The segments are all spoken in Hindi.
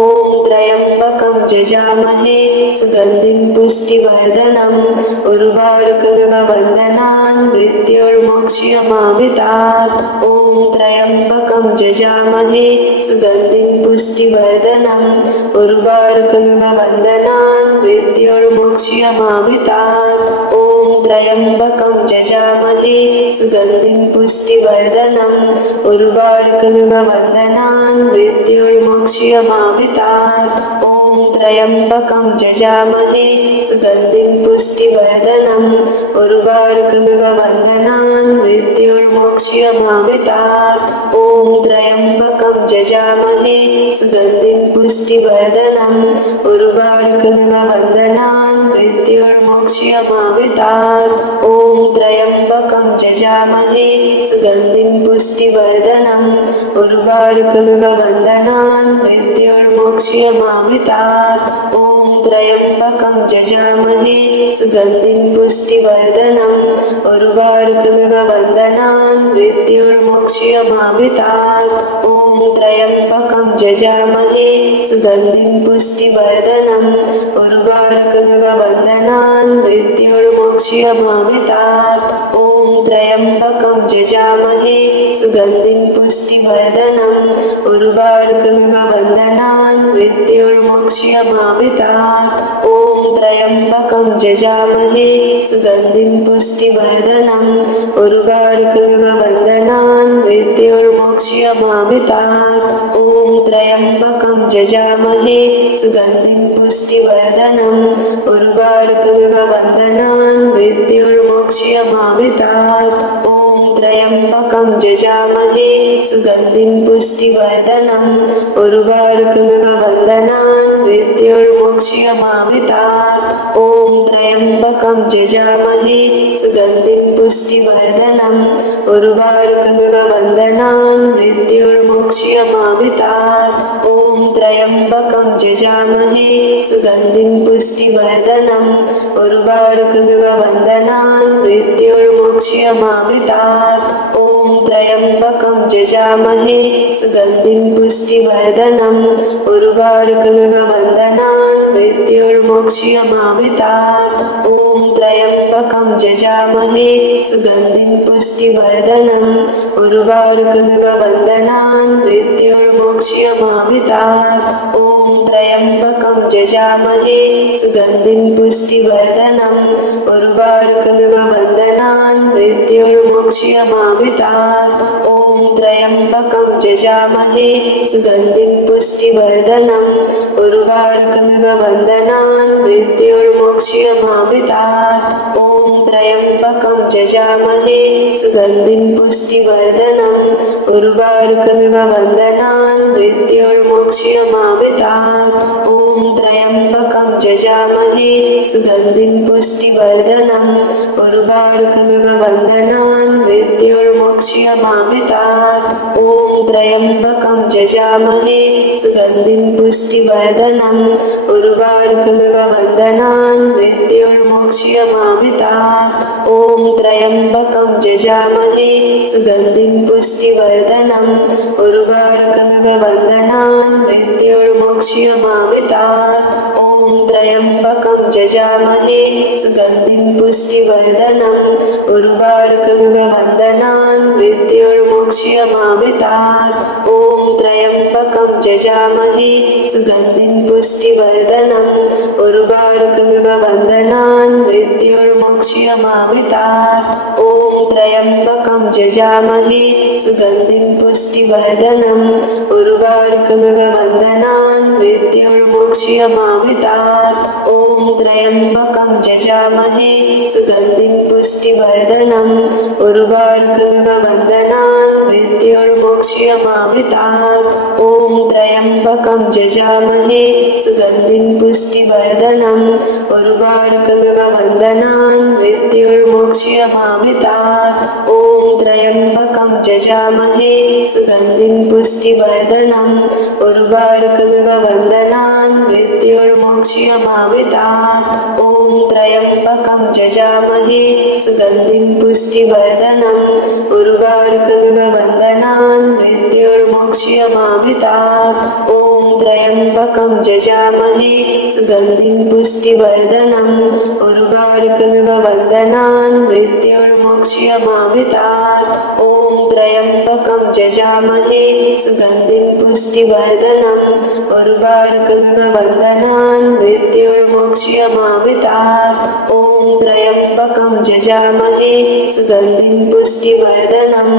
ॐ त्र्यम्बकं यजामहे सुगन्धिं पुष्टिवर्धनम् उर्वारुकमिव बन्धनान् मृत्योर्मोक्ष्यमामृतात्। ॐ त्र्यम्बकं यजामहे सुगन्धिं पुष्टिवर्धनम् उर्वारुकमिव बन्धनान् मृत्योर्मोक्ष्यमामृतात्। ॐ त्र्यम्बकं यजामहे सुगन्धिं पुष्टिवर्धनम् उर्वारुकमिव बन्धनान् मृत्योर्मोक्ष्यमामृतात्। ॐ त्र्यम्बकं यजामहे सुगन्धिं पुष्टिवर्धनम् उर्वारुकमिव बन्धनान् मृत्योर्मोक्ष्यमामृतात्। ॐ त्र्यम्बकं यजामहे सुगन्धिं पुष्टिवर्धनम् उर्वारुकमिव बन्धनान् मृत्योर्मोक्ष्यमामृतात्। ॐ त्र्यम्बकं यजामहे सुगन्धिं पुष्टिवर्धनम् उर्वारुकमिव बन्धनान् मृत्योर्मोक्ष्यमामृतात्। ॐ त्र्यम्बकं यजामहे सुगन्धिं पुष्टिवर्धनम् उर्वारुकमिव बन्धनान् मृत्योर्मोक्ष्यमामृतात्। ॐ त्र्यम्बकं यजामहे सुगन्धिं पुष्टिवर्धनम् उर्वारुकमिव बन्धनान् मृत्योर्मोक्ष्यमामृतात्। ॐ त्र्यम्बकं यजामहे सुगन्धिं पुष्टिवर्धनम् उर्वारुकमिव बन्धनान् मृत्योर्मोक्ष्यमामृतात्। ॐ त्र्यम्बकं यजामहे सुगन्धिं पुष्टिवर्धनम् उर्वारुकमिव बन्धनान् मृत्योर्मोक्ष्यमामृतात्। ॐ त्र्यम्बकं यजामहे सुगन्धिं पुष्टिवर्धनम् उर्वारुकमिव बन्धनान् मृत्योर्मोक्ष्यमामृतात्। ॐ त्र्यम्बकं यजामहे सुगन्धिं पुष्टिवर्धनम् उर्वारुकमिव बन्धनान् मृत्योर्मोक्ष्यमामृतात्। ॐ त्र्यम्बकं यजामहे सुगन्धिं पुष्टिवर्धनम् उर्वारुकमिव बन्धनान् मृत्योर्मोक्ष्यमामृतात्। ॐ त्र्यम्बकं यजामहे सुगन्धिं पुष्टिवर्धनम् उर्वारुकमिव बन्धनान् मृत्योर्मोक्ष्यमामृतात्। ॐ त्र्यम्बकं यजामहे सुगन्धिं पुष्टिवर्धनम् उर्वारुकमिव बन्धनान् मृत्योर्मोक्ष्यमामृतात्। ॐ त्र्यम्बकं यजामहे सुगन्धिं पुष्टिवर्धनम् उर्वारुकमिव बन्धनान् मृत्योर्मोक्ष्यमामृतात्। ॐ त्र्यम्बकं यजामहे सुगन्धिं पुष्टिवर्धनम् उर्वारुकमिव बन्धनान् मृत्योर्मोक्ष्यमामृतात्। ॐ त्र्यम्बकं यजामहे सुगन्धिं पुष्टिवर्धनम् उर्वारुकमिव बन्धनान् मृत्योर्मोक्ष्यमामृतात्। ॐ त्र्यम्बकं यजामहे सुगन्धिं पुष्टिवर्धनम् उर्वारुकमिव बन्धनान् मृत्योर्मोक्ष्यमामृतात्। ॐ त्र्यम्बकं यजामहे सुगन्धिं पुष्टिवर्धनम् उर्वारुकमिव बन्धनान् मृत्योर्मोक्ष्यमामृतात्। ॐ त्र्यम्बकं यजामहे सुगन्धिं पुष्टिवर्धनम् उर्वारुकमिव बन्धनान् मृत्योर्मोक्ष्यमामृतात्। ॐ त्र्यम्बकं यजामहे सुगन्धिं पुष्टिवर्धनम् उर्वारुकमिव बन्धनान् मृत्योर्मोक्ष्यमामृतात्। ॐ त्र्यम्बकं यजामहे सुगन्धिं पुष्टिवर्धनम् उर्वारुकमिव बन्धनान् मृत्योर्मोक्ष्यमामृतात्। ॐ त्र्यम्बकं यजामहे सुगन्धिं पुष्टिवर्धनम् उर्वारुकमिव बन्धनान् मृत्योर्मोक्ष्यमामृतात्। ॐ त्र्यम्बकं यजामहे सुगन्धिं पुष्टिवर्धनम् उर्वारुकमिव बन्धनान् मृत्योर्मोक्ष्यमामृतात्। ॐ त्र्यम्बकं यजामहे सुगन्धिं पुष्टिवर्धनम् उर्वारुकमिव बन्धनान् मृत्योर्मोक्ष्यमामृतात्। ॐ त्र्यम्बकं यजामहे सुगन्धिं पुष्टिवर्धनम् उर्वारुकमिव बन्धनान् मृत्योर्मोक्ष्यमामृतात्। ॐ त्र्यम्बकं यजामहे सुगन्धिं पुष्टिवर्धनम् उर्वारुकमिव बन्धनान् मृत्योर्मोक्ष्यमामृतात्। ॐ त्र्यम्बकं यजामहे सुगन्धिं पुष्टिवर्धनम् उर्वारुकमिव बन्धनान् मृत्युर्मोक्ष्यमामृतात्। ॐ त्र्यम्बकं यजामहे सुगन्धिं पुष्टिवर्धनम् उर्वारुकमिव बन्धनान् मृत्युर्मोक्ष्यमामृतात्। ॐ त्र्यम्बकं यजामहे सुगन्धिं पुष्टिवर्धनम् उर्वारुकमिव बन्धनान् मृत्युर्मोक्ष्यमामृतात्। ॐ त्र्यम्बकं यजामहे सुगन्धिं पुष्टिवर्धनम्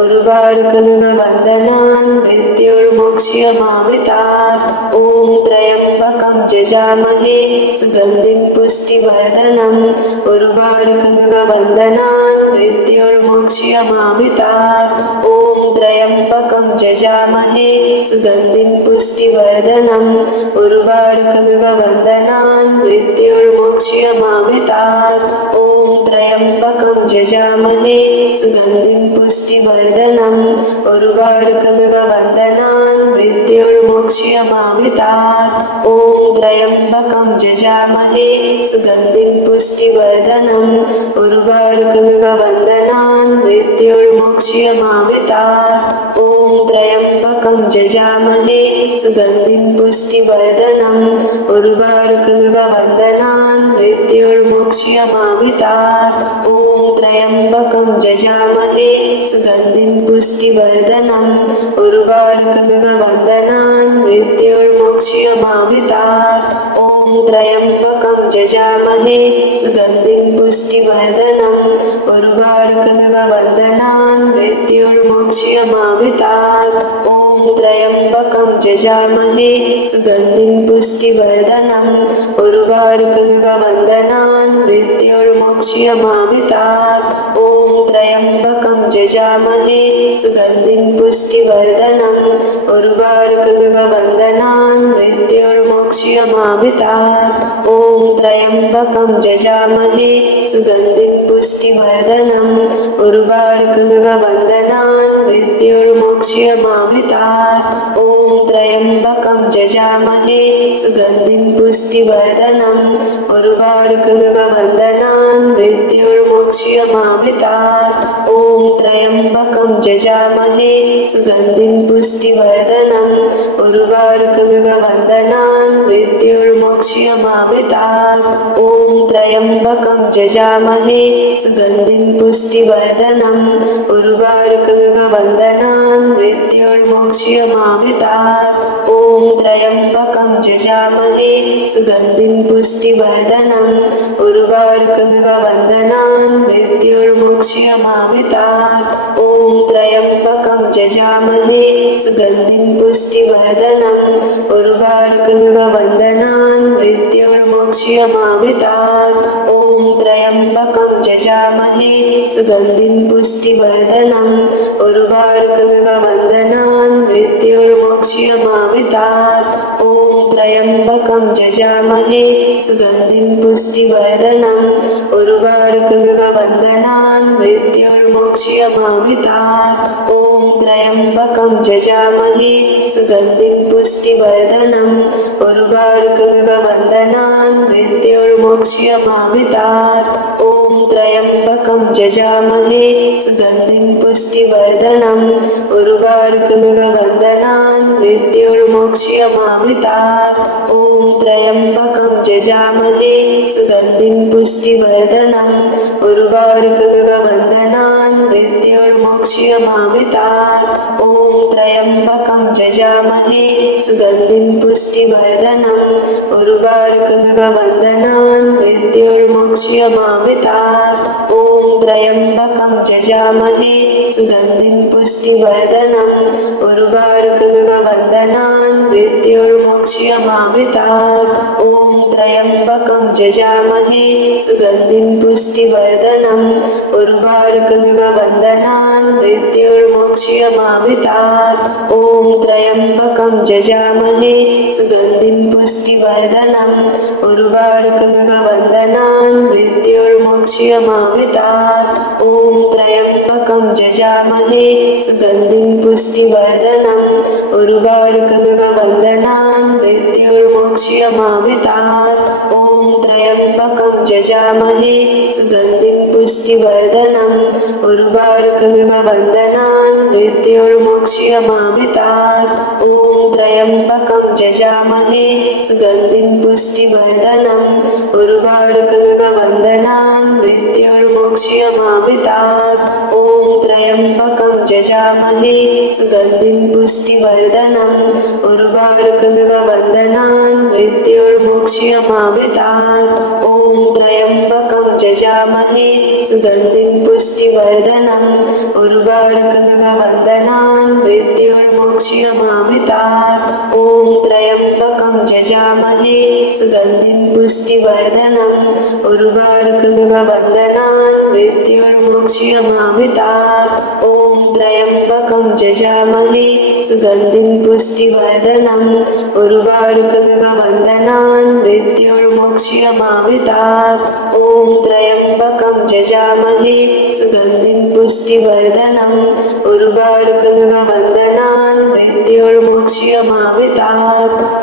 उर्वारुकमिव बन्धनान् मृत्युर्मोक्ष्यमामृतात्। ॐ त्र्यम्बकं यजामहे सुगन्धिं पुष्टिवर्धनम् उर्वारुकमिव बन्धनान् मृत्युर्मोक्ष्यमामृतात्। ॐ त्र्यम्बकं यजामहे सुगन्धिं पुष्टिवर्धनम् उर्वारुकमिव बन्धनान् मृत्युर्मोक्ष्यमामृतात्। ॐ त्र्यम्बकं यजामहे सुगन्धिं पुष्टिवर्धनम् उर्वारुकमिव बन्धनान् मृत्युर्मोक्ष्यमामृतात्। ॐ त्र्यम्बकं यजामहे सुगन्धिं पुष्टिवर्धनम् उर्वारुकमिव बन्धनान् मृत्युर्मोक्ष्यमामृतात्। ॐ त्र्यम्बकं यजामहे सुगन्धिं पुष्टिवर्धनम् उर्वारुकमिव बन्धनान् मृत्युर्मोक्ष्यमामृतात्। ॐ त्र्यम्बकं यजामहे सुगन्धिं पुष्टिवर्धनम् उर्वारुकमिव बन्धनान् मृत्युर्मोक्ष्यमामृतात्। ॐ त्र्यम्बकं यजामहे सुगन्धिं पुष्टिवर्धनम् उर्वारुकमिव बन्धनान् मृत्युर्मोक्ष्यमामृतात्। ॐ त्र्यम्बकं यजामहे सुगन्धिं पुष्टिवर्धनम् उर्वारुकमिव बन्धनान् मृत्युर्मोक्ष्यमामृतात्। ॐ त्र्यम्बकं यजामहे सुगन्धिं पुष्टिवर्धनम् उर्वारुकमिव बन्धनान् मृत्युर्मोक्ष्यमामृतात्। ॐ त्र्यम्बकं यजामहे सुगन्धिं पुष्टिवर्धनम् उर्वारुकमिव बन्धनान् मृत्युर्मोक्ष्यमामृतात्। ॐ त्र्यम्बकं यजामहे सुगन्धिं पुष्टिवर्धनम् उर्वारुकमिव बन्धनान् मृत्युर्मोक्ष्यमामृतात्। ॐ त्र्यम्बकं यजामहे सुगन्धिं पुष्टिवर्धनम् उर्वारुकमिव बन्धनान् मृत्युर्मोक्ष्यमामृतात्। ॐ त्र्यम्बकं यजामहे सुगन्धिं पुष्टिवर्धनम् उर्वारुकमिव बन्धनान् मृत्युर्मोक्ष्यमामृतात्। ॐ त्र्यम्बकं यजामहे सुगन्धिं पुष्टिवर्धनम् उर्वारुकमिव बन्धनान् मृत्युर्मोक्ष्यमामृतात्। ॐ त्र्यम्बकं यजामहे सुगन्धिं पुष्टिवर्धनम् उर्वारुकमिव बन्धनान् मृत्युर्मोक्ष्यमामृतात्। ॐ त्र्यम्बकं यजामहे सुगन्धिं पुष्टिवर्धनम् उर्वारुकमिव बन्धनान् मृत्युर्मोक्ष्यमामृतात्। ॐ त्र्यम्बकं यजामहे सुगन्धिं पुष्टिवर्धनम् उर्वारुकमिव बन्धनान् मृत्युर्मोक्ष्यमामृतात्। ॐ त्र्यम्बकं यजामहे सुगन्धिं पुष्टिवर्धनम् उर्वारुकमिव बन्धनान् मृत्युर्मोक्ष्यमामृतात्। ॐ त्र्यम्बकं यजामहे सुगन्धिं पुष्टिवर्धनम् उर्वारुकमिव बन्धनान् मृत्युर्मोक्ष्यमामृतात्। ॐ त्र्यम्बकं यजामहे सुगन्धिं पुष्टिवर्धनम् उर्वारुकमिव बन्धनान् मृत्युर्मोक्ष्यमामृतात्। ॐ त्र्यम्बकं यजामहे सुगन्धिं पुष्टिवर्धनम् उर्वारुकमिव बन्धनान् मृत्युर्मोक्ष्यमामृतात्। ॐ त्र्यम्बकं यजामहे सुगन्धिं पुष्टिवर्धनम् उर्वारुकमिव बन्धनान् मृत्युर्मोक्ष्यमामृतात्। ॐ त्र्यम्बकं यजामहे सुगन्धिं पुष्टिवर्धनम् उर्वारुकमिव बन्धनान् मृत्युर्मोक्ष्यमामृतात्। ॐ त्र्यम्बकं यजामहे सुगन्धिं पुष्टिवर्धनम् उर्वारुकमिव बन्धनान् मृत्युर्मोक्ष्यमामृतात्। ॐ त्र्यम्बकं यजामहे सुगन्धिं पुष्टिवर्धनम् उर्वारुकमिव बन्धनान् मृत्युर्मोक्ष्यमामृतात्। ॐ त्र्यम्बकं यजामहे सुगन्धिं पुष्टिवर्धनम् उर्वारुकमिव वन्दनान् मृत्योर्मोक्ष्यमामृतात् ॐ त्र्यम्बकं यजामहे सुगन्धिं पुष्टिवर्धनम् उर्वारुकमिव वन्दनान् मृत्योर्मोक्ष्यमामृतात् ॐ त्र्यम्बकं यजामहे सुगन्धिं पुष्टिवर्धनम् उर्वारुकमिव वन्दनान् मृत्योर्मोक्ष्यमामृतात् ॐ त्र्यम्बकं यजामहे सुगन्धिं पुष्टिवर्धनम् उर्वारुकमिव वन्दनान् मृत्योर्मोक्ष्यमामृतात् ॐ त्र्यम्बकं यजामहे सुगन्धिं पुष्टिवर्धनम् उर्वारुकमिव वन्दनान् मृत्योर्मोक्ष्यमामृतात् ॐ त्र्यम्बकं यजामहे सुगन्धिं पुष्टिवर्धनम् उर्वारुकमिव वन्दनान् मृत्योर्मोक्ष्यमामृतात् ॐ त्र्यम्बकं यजामहे सुगन्धिं पुष्टिवर्धनम् उर्वारुकमिव वन्दनान् मृत्योर्मोक्ष्यमामृतात् ॐ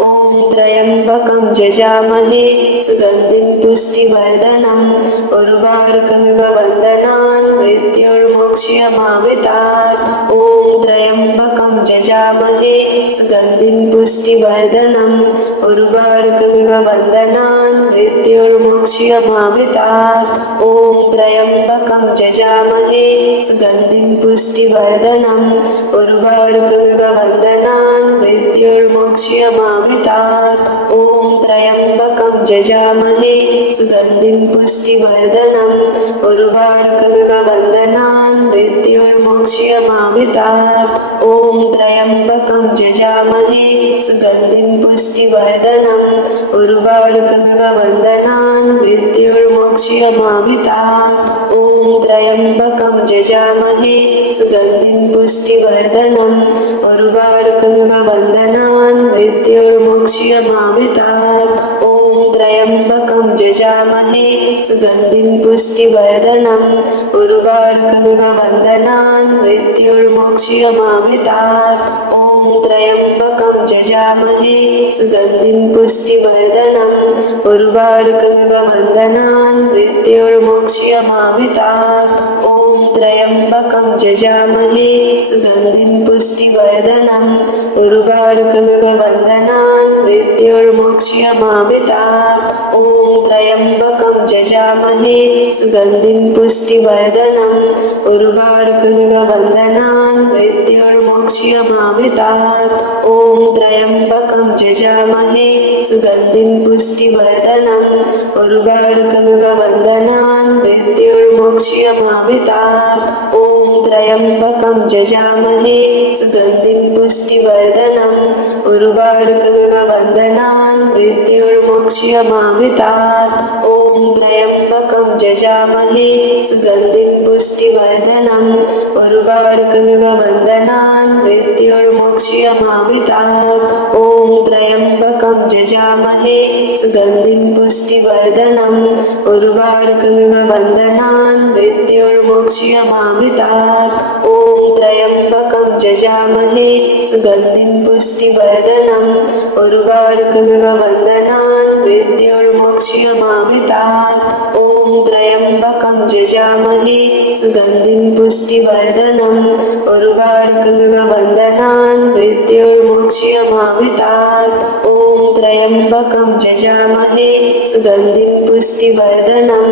त्र्यम्बकं यजामहे सुगन्धिं पुष्टिवर्धनम् उर्वारुकमिव वन्दनान् मृत्योर्मोक्ष्यमामृतात् ॐ त्र्यम्बकं यजामहे सुगन्धिं पुष्टिवर्धनम् उर्वारुकमिव वन्दनान् मृत्योर्मोक्ष्यमामृतात् ॐ त्र्यम्बकं यजामहे सुगन्धिं पुष्टिवर्धनम् उर्वारुकमिव वन्दनान् मृत्योर्मोक्ष्यमामृतात् ॐ त्र्यम्बकं यजामहे सुगन्धिं पुष्टिवर्धनम् उर्वारुकमिव वन्दनान् मृत्योर्मोक्ष्यमामृतात् ॐ त्र्यम्बकं यजामहे सुगन्धिं पुष्टिवर्धनम् उर्वारुकमिव वन्दनान् मृत्योर्मोक्ष्यमामृतात् ॐ त्र्यम्बकं यजामहे सुगन्धिं पुष्टिवर्धनम् उर्वारुकमिव वन्दनान् मृत्योर्मोक्ष्यमामृतात् ॐ त्र्यम्बकं यजामहे सुगन्धिं पुष्टिवर्धनम् उर्वारुकमिव वन्दनान् मृत्योर्मोक्ष्यमामृतात् ॐ त्र्यम्बकं यजामहे सुगन्धिं पुष्टिवर्धनम् उर्वारुकमिव वन्दनान् मृत्योर्मोक्ष्यमामृतात् ॐ त्र्यम्बकं यजामहे सुगन्धिं पुष्टिवर्धनम् उर्वारुकमिव वन्दनान् मृत्योर्मोक्ष्यमामृतात् ॐ त्र्यम्बकं यजामहे सुगन्धिं पुष्टिवर्धनम् उर्वारुकमिव वन्दनान् मृत्योर्मोक्ष्यमामृतात् ॐ त्र्यम्बकं यजामहे सुगन्धिं पुष्टिवर्धनम् उर्वारुकमिव वन्दनान् मृत्योर्मोक्ष्यमामृतात् ॐ त्र्यम्बकं यजामहे सुगन्धिं पुष्टिवर्धनम् उर्वारुकमिव वन्दनान् मृत्योर्मोक्ष्यमामृतात् ॐ त्र्यम्बकं यजामहे सुगन्धिं पुष्टिवर्धनम् उर्वारुकमिव वन्दनान् मृत्योर्मोक्ष्यमामृतात् ॐ त्र्यम्बकं यजामहे सुगन्धिं पुष्टिवर्धनम् उर्वारुकमिव वन्दनान् मृत्योर्मोक्ष्यमामृतात् ॐ त्र्यम्बकं यजामहे सुगन्धिं पुष्टिवर्धनम् उर्वारुकमिव वन्दनान् मृत्योर्मोक्ष्यमामृतात् ॐ त्र्यम्बकं यजामहे सुगन्धिं पुष्टिवर्धनम् उर्वारुकमिव वन्दनान् मृत्योर्मोक्ष्यमामृतात् ॐ त्र्यम्बकं यजामहे सुगन्धिं पुष्टिवर्धनम्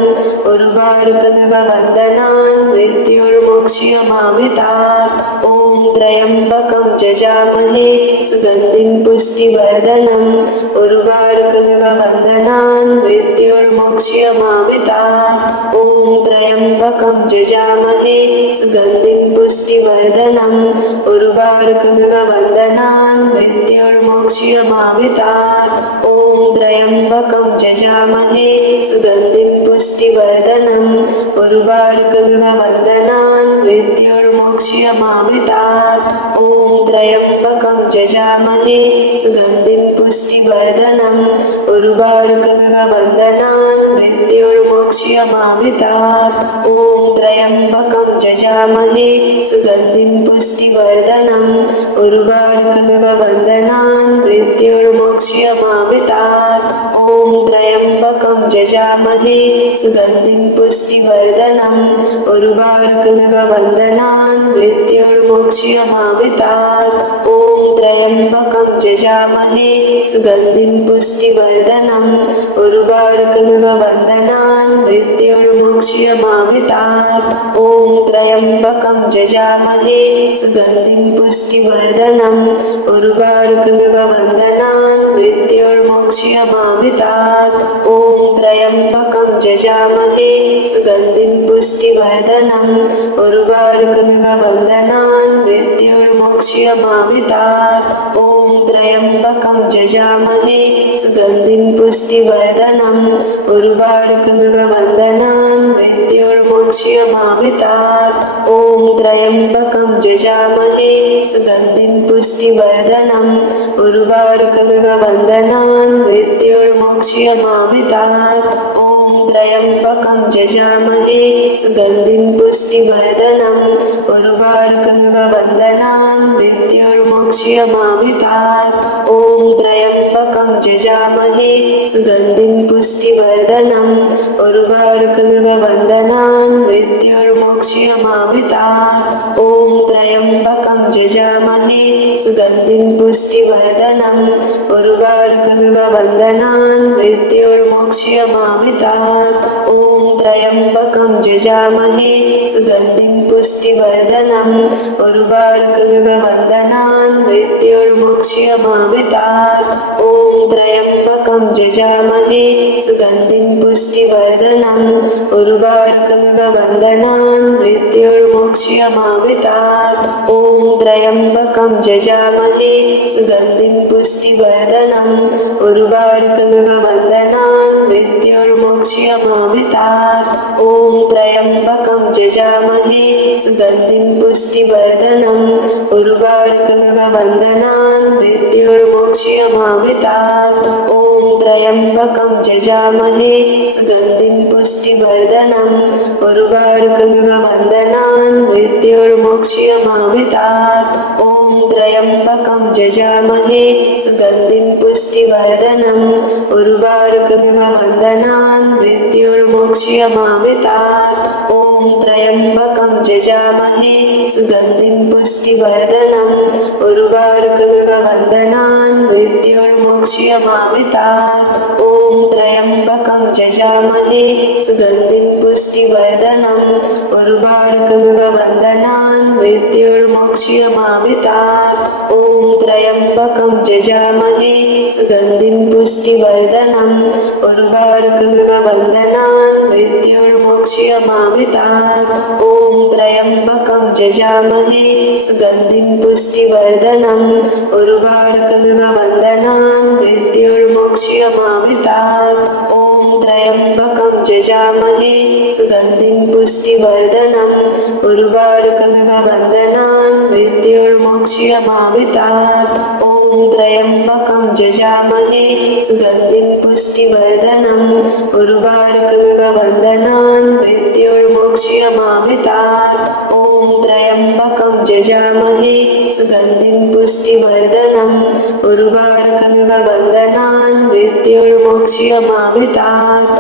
उर्वारुकमिव वन्दनान् मृत्योर्मोक्ष्यमामृतात् ॐ त्र्यम्बकं यजामहे सुगन्धिं पुष्टिवर्धनम् उर्वारुकमिव वन्दनान् मृत्योर्मोक्ष्यमामृतात् ॐ त्र्यम्बकं यजामहे सुगन्धिं पुष्टिवर्धनम् उर्वारुकमिव वन्दनान् मृत्योर्मोक्ष्यमामृतात् ॐ त्र्यम्बकं यजामहे सुगन्धिं पुष्टिवर्धनम् उर्वारुकमिव वन्दनान् मृत्योर्मोक्ष्यमामृतात् ॐ त्र्यम्बकं यजामहे सुगन्धिं पुष्टिवर्धनम् उर्वारुकमिव वन्दनान् मृत्योर्मोक्ष्यमामृतात् ॐ त्र्यम्बकं यजामहे सुगन्धिं पुष्टिवर्धनम् उर्वारुकमिव वन्दनान् मृत्योर्मोक्ष्यमामृतात् ॐ त्र्यम्बकं जजामहे सुगन्धिं पुष्टिवर्धनम् उर्वारुकमिव बन्धनान् मृत्युर्मोक्ष्यमामृतात् ॐ त्र्यम्बकं जजामहे सुगन्धिं पुष्टिवर्धनम् उर्वारुकमिव बन्धनान् मृत्युर्मोक्ष्यमामृतात् ॐ त्र्यम्बकं जजामहे सुगन्धिं पुष्टिवर्धनम् उर्वारुकमिव बन्धनान् मृत्युर्मोक्ष्यमामृतात् ॐ त्र्यम्बकं जजामहे सुगन्धिं पुष्टिवर्धनम् उर्वारुकमिव बन्धनान् मृत्युर्मोक्ष्यमामृतात् ॐ त्र्यम्बकं जजामहे सुगन्धिं पुष्टिवर्धनम् उर्वारुकमिव बन्धनान् मृत्युर्मोक्ष्यमामृतात् ॐ त्र्यम्बकं जजामहे सुगन्धिं पुष्टिवर्धनम् उर्वारुकमिव बन्धनान् मृत्युर्मोक्ष्यमामृतात् ॐ त्र्यम्बकं जजामहे सुगन्धिं पुष्टिवर्धनम् उर्वारुकमिव बन्धनान् मृत्युर्मोक्ष्यमामृतात् ॐ त्र्यम्बकं जजामहे सुगन्धिं पुष्टिवर्धनम् उर्वारुकमिव बन्धनान् मृत्युर्मोक्ष्यमामृतात् ॐ त्र्यम्बकं जजामहे सुगन्धिं पुष्टिवर्धनम् उर्वारुकमिव बन्धनान् मृत्युर्मोक्ष्यमामृतात् ॐ त्र्यम्बकं जजामहे सुगन्धिं पुष्टिवर्धनम् उर्वारुकमिव बन्धनान् मृत्युर्मोक्ष्यमामृतात् ॐ त्र्यम्बकं जजामहे सुगन्धिं पुष्टिवर्धनम् उर्वारुकमिव बन्धनान् मृत्युर्मोक्ष्यमामृतात् ॐ त्र्यम्बकं जजामहे सुगन्धिं पुष्टिवर्धनम् उर्वारुकमिव बन्धनान् मृत्युर्मोक्ष्यमामृतात् ॐ त्र्यम्बकं जजामहे सुगन्धिं पुष्टिवर्धनम् उर्वारुकमिव बन्धनान् मृत्युर्मोक्ष्यमामृतात् ॐ त्र्यम्बकं जजामहे सुगन्धिं पुष्टिवर्धनम् उर्वारुकमिव बन्धनान् मृत्युर्मोक्ष्यमामृतात् ॐ त्र्यम्बकं जजामहे सुगन्धिं पुष्टिवर्धनम् उर्वारुकमिव बन्धनान् मृत्युर्मोक्ष्यमामृतात् ॐ त्र्यम्बकं जजामहे सुगन्धिं पुष्टिवर्धनम् उर्वारुकमिव बन्धनान् मृत्युर्मोक्ष्यमामृतात् ॐ त्र्यम्बकं जजामहे सुगन्धिं पुष्टिवर्धनम् उर्वारुकमिव बन्धनान् मृत्युर्मोक्ष्यमामृतात् ॐ त्र्यम्बकं जजामहे सुगन्धिं पुष्टिवर्धनम् उर्वारुकमिव बन्धनान् मृत्युर्मोक्ष्यमामृतात् ॐ त्र्यम्बकं जजामहे सुगन्धिं पुष्टिवर्धनम् उर्वारुकमिव बन्धनान् मृत्युर्मोक्ष्यमामृतात् ॐ त्र्यम्बकं जजामहे सुगन्धिं पुष्टिवर्धनम् उर्वारुकमिव बन्धनान् मृत्युर्मोक्ष्यमामृतात् ॐ त्र्यम्बकं जजामहे सुगन्धिं पुष्टिवर्धनम् उर्वारुकमिव बन्धनान् मृत्युर्मोक्ष्यमामृतात् ॐ त्र्यम्बकं जजामहे सुगन्धिं पुष्टिवर्धनम् उर्वारुकमिव बन्धनान् मृत्युर्मोक्ष्यमामृतात्।